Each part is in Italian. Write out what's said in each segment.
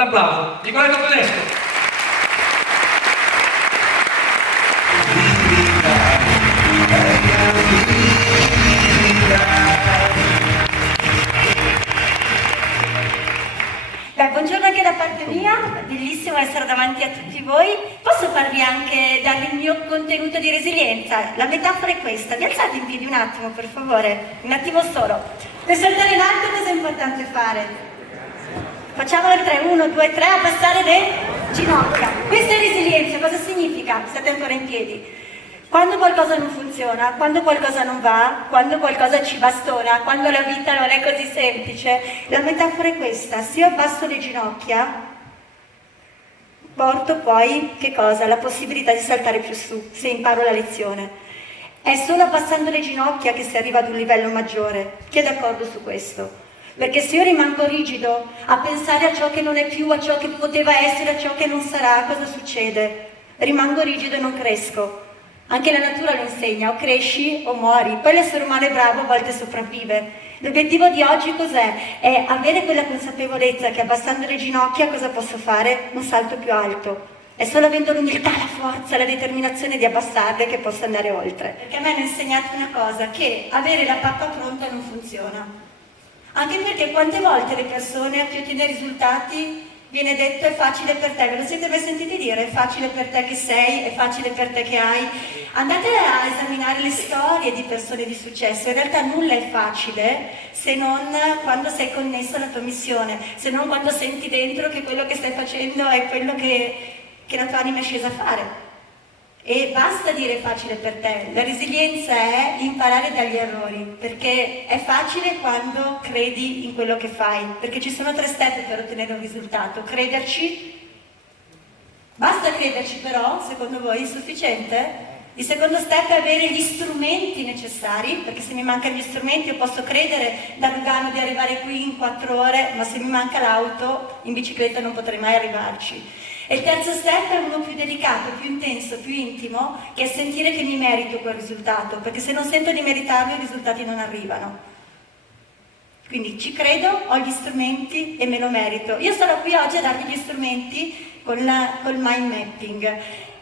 bell'applauso. Nicola Capodesco. Buongiorno anche da parte mia, bellissimo essere davanti a tutti voi. Posso darvi il mio contenuto di resilienza? La metafora è questa, vi alzate in piedi un attimo per favore, un attimo solo. Per saltare in alto cosa è importante fare? Facciamo il 3, 1, 2, 3, abbassare le ginocchia. Questa è resilienza, cosa significa? State ancora in piedi. Quando qualcosa non funziona, quando qualcosa non va, quando qualcosa ci bastona, quando la vita non è così semplice, la metafora è questa: se io abbasso le ginocchia, porto poi, che cosa? La possibilità di saltare più su, se imparo la lezione. È solo abbassando le ginocchia che si arriva ad un livello maggiore. Chi è d'accordo su questo? Perché se io rimango rigido a pensare a ciò che non è più, a ciò che poteva essere, a ciò che non sarà, cosa succede? Rimango rigido e non cresco. Anche la natura lo insegna, o cresci o muori. Poi l'essere umano è bravo, a volte sopravvive. L'obiettivo di oggi cos'è? È avere quella consapevolezza che abbassando le ginocchia cosa posso fare? Un salto più alto. È solo avendo l'umiltà, la forza, la determinazione di abbassarle che posso andare oltre. Perché a me hanno insegnato una cosa, che avere la pappa pronta non funziona. Anche perché quante volte le persone a chi ottiene risultati viene detto è facile per te, ve lo siete mai sentiti dire? È facile per te che sei, è facile per te che hai. Andate a esaminare le storie di persone di successo, in realtà nulla è facile se non quando sei connesso alla tua missione, se non quando senti dentro che quello che stai facendo è quello che la tua anima è scesa a fare. E basta dire facile per te, la resilienza è imparare dagli errori, perché è facile quando credi in quello che fai, perché ci sono 3 step per ottenere un risultato: crederci, basta crederci, però secondo voi è sufficiente? Il secondo step è avere gli strumenti necessari, perché se mi mancano gli strumenti io posso credere da Lugano di arrivare qui in 4 ore, ma se mi manca l'auto in bicicletta non potrei mai arrivarci. E il terzo step è uno più delicato, più intenso, più intimo, che è sentire che mi merito quel risultato, perché se non sento di meritarlo i risultati non arrivano. Quindi ci credo, ho gli strumenti e me lo merito. Io sarò qui oggi a darvi gli strumenti col mind mapping.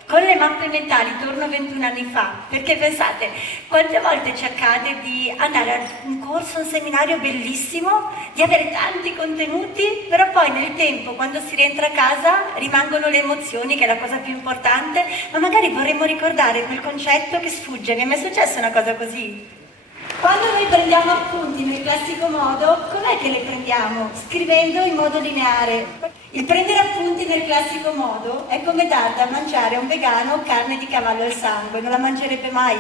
Con le mappe mentali torno 21 anni fa, perché pensate, quante volte ci accade di andare a un corso, un seminario bellissimo, di avere tanti contenuti, però poi nel tempo, quando si rientra a casa, rimangono le emozioni, che è la cosa più importante, ma magari vorremmo ricordare quel concetto che sfugge. Vi è mai successa una cosa così? Quando noi prendiamo appunti nel classico modo, com'è che le prendiamo? Scrivendo in modo lineare. Il prendere appunti nel classico modo è come dar da mangiare a un vegano carne di cavallo al sangue, non la mangerebbe mai.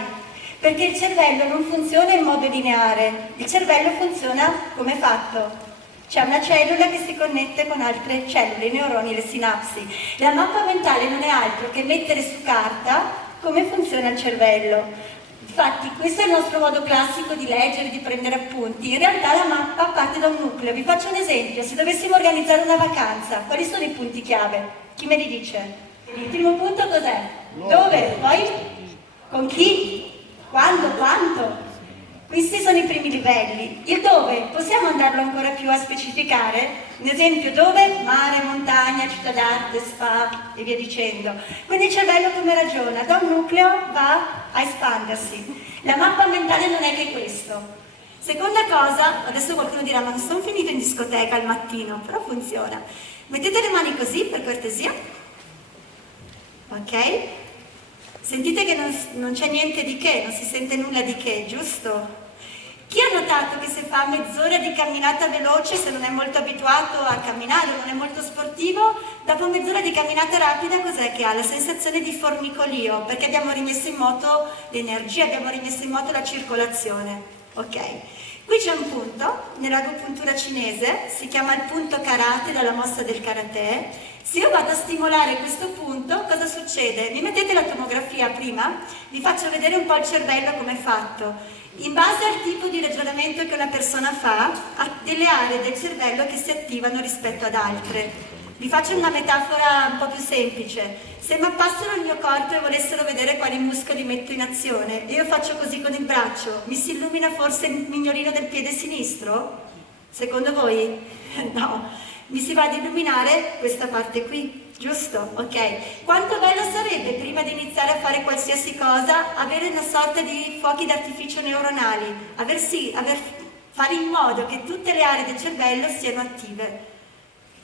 Perché il cervello non funziona in modo lineare, il cervello funziona come è fatto. C'è una cellula che si connette con altre cellule, i neuroni, le sinapsi. La mappa mentale non è altro che mettere su carta come funziona il cervello. Infatti questo è il nostro modo classico di leggere, di prendere appunti. In realtà la mappa parte da un nucleo. Vi faccio un esempio: se dovessimo organizzare una vacanza, quali sono i punti chiave? Chi me li dice? Il primo punto cos'è? Dove? Poi? Con chi? Quando? Quanto? Questi sono i primi livelli. Il dove possiamo andarlo ancora più a specificare? Un esempio: dove? Mare, montagna, città d'arte, spa e via dicendo. Quindi il cervello come ragiona? Da un nucleo va a espandersi. La mappa mentale non è che questo. Seconda cosa, adesso qualcuno dirà ma non sono finita in discoteca al mattino, però funziona. Mettete le mani così per cortesia. Ok? Sentite che non c'è niente di che, non si sente nulla di che, giusto? Chi ha notato che se fa mezz'ora di camminata veloce, se non è molto abituato a camminare, non è molto sportivo, dopo mezz'ora di camminata rapida cos'è che ha? La sensazione di formicolio, perché abbiamo rimesso in moto l'energia, abbiamo rimesso in moto la circolazione. Ok? Qui c'è un punto, nell'agopuntura cinese, si chiama il punto karate, dalla mossa del karate. Se io vado a stimolare questo punto, cosa succede? Mi mettete la tomografia prima? Vi faccio vedere un po' il cervello come è fatto. In base al tipo di ragionamento che una persona fa, ha delle aree del cervello che si attivano rispetto ad altre. Vi faccio una metafora un po' più semplice. Se mappassero il mio corpo e volessero vedere quali muscoli metto in azione, e io faccio così con il braccio, mi si illumina forse il mignolino del piede sinistro? Secondo voi? No. mi si va ad illuminare questa parte qui, giusto? Ok. Quanto bello sarebbe, prima di iniziare a fare qualsiasi cosa, avere una sorta di fuochi d'artificio neuronali, fare in modo che tutte le aree del cervello siano attive.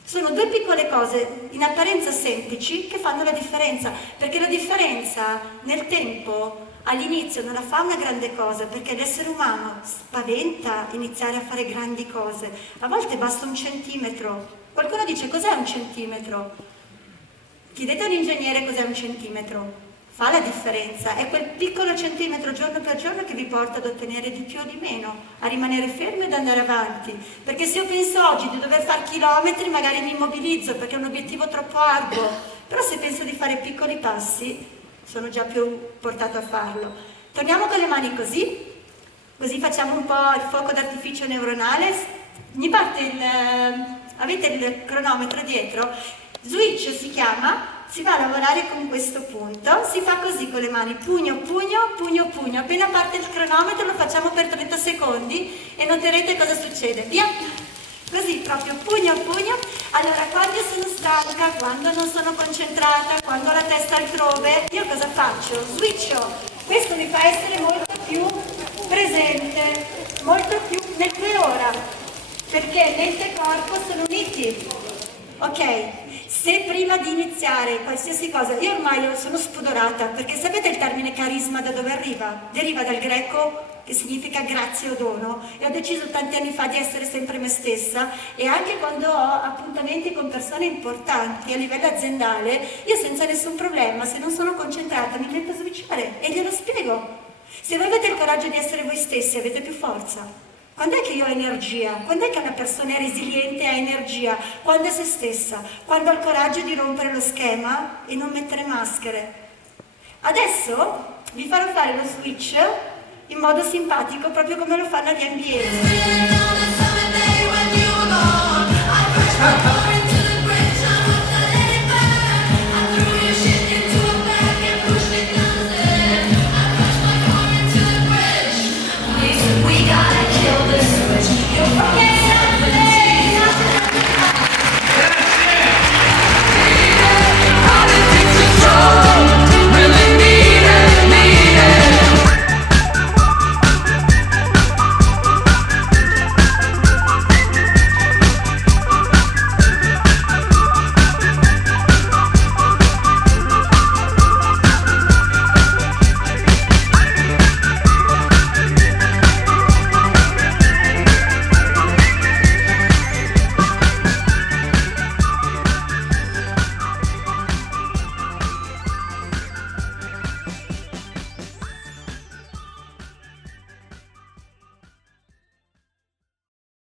Sono due piccole cose, in apparenza semplici, che fanno la differenza, perché la differenza nel tempo all'inizio non la fa una grande cosa, perché l'essere umano spaventa iniziare a fare grandi cose. A volte basta 1 centimetro. Qualcuno dice: cos'è 1 centimetro? Chiedete a un ingegnere cos'è 1 centimetro. Fa la differenza, è quel piccolo centimetro giorno per giorno che vi porta ad ottenere di più o di meno, a rimanere fermi ed andare avanti. Perché se io penso oggi di dover fare chilometri, magari mi immobilizzo perché è un obiettivo troppo arduo, però se penso di fare piccoli passi, sono già più portato a farlo. Torniamo con le mani così facciamo un po' il fuoco d'artificio neuronale. Mi parte avete il cronometro dietro? Switch si chiama. Si va a lavorare con questo punto, si fa così con le mani, pugno, pugno, pugno, pugno. Appena parte il cronometro lo facciamo per 30 secondi e noterete cosa succede. Via! Così, proprio pugno, pugno. Allora, quando sono stanca, quando non sono concentrata, quando ho la testa altrove, io cosa faccio? Switcho. Questo mi fa essere molto più presente, molto più nel qui ora, perché mente e corpo sono uniti. Ok? Se prima di iniziare qualsiasi cosa, io ormai sono spudorata, perché sapete il termine carisma da dove arriva? Deriva dal greco, che significa grazia o dono, e ho deciso tanti anni fa di essere sempre me stessa, e anche quando ho appuntamenti con persone importanti a livello aziendale, io senza nessun problema, se non sono concentrata, mi metto a switchare e glielo spiego. Se voi avete il coraggio di essere voi stessi, avete più forza. Quando è che io ho energia? Quando è che una persona è resiliente e ha energia? Quando è se stessa, quando ha il coraggio di rompere lo schema e non mettere maschere. Adesso vi farò fare lo switch in modo simpatico, proprio come lo fanno agli NBA.